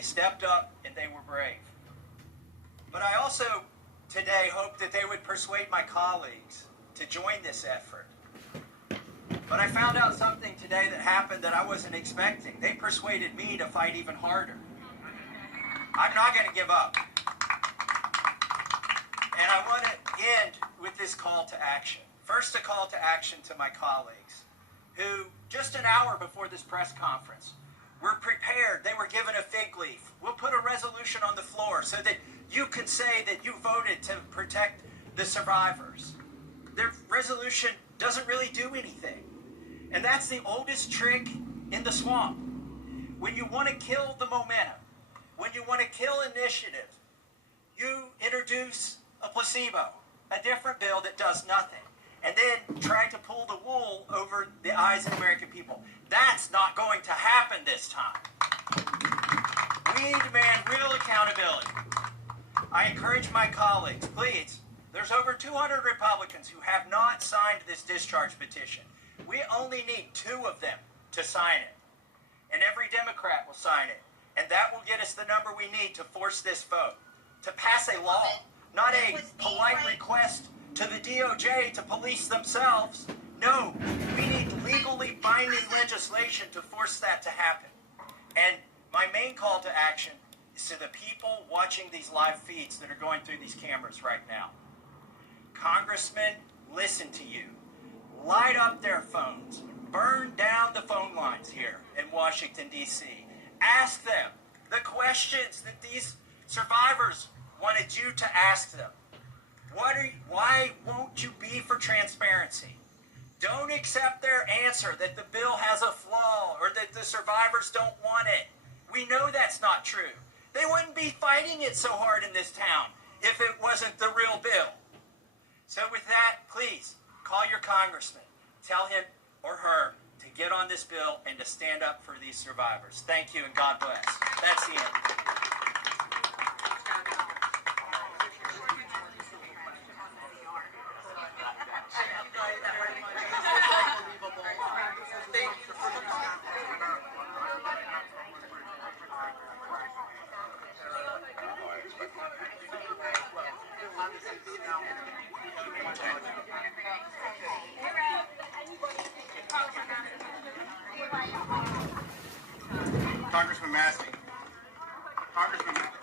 They stepped up and they were brave. But I also today hope that they would persuade my colleagues to join this effort. But I found out something today that happened that I wasn't expecting. They persuaded me to fight even harder. I'm not going to give up. And I want to end with this call to action. First, a call to action to my colleagues who, just an hour before this press conference, were prepared. They were given a fig leaf. We'll put a resolution on the floor so that you could say that you voted to protect the survivors. Their resolution doesn't really do anything. And that's the oldest trick in the swamp. When you want to kill the momentum, when you want to kill initiative, you introduce a placebo, a different bill that does nothing, and then try to pull the wool over the eyes of the American people. That's not going to happen this time. We demand real accountability. I encourage my colleagues, please, there's over 200 Republicans who have not signed this discharge petition. We only need 2 of them to sign it. And every Democrat will sign it. And that will get us the number we need to force this vote, to pass a law, not a polite request to the DOJ to police themselves. No, we need legally binding legislation to force that to happen. And my main call to action is to the people watching these live feeds that are going through these cameras right now. Congressmen, listen to you. Light up their phones. Burn down the phone lines here in Washington, D.C. Ask them the questions that these survivors wanted you to ask them. Why won't you be for transparency? Don't accept their answer that the bill has a flaw or that the survivors don't want it. We know that's not true. They wouldn't be fighting it so hard in this town if it wasn't the real bill. So with that, please call your congressman. Tell him or her to get on this bill and to stand up for these survivors. Thank you and God bless. That's the end. Congressman Massie. Congressman Massie.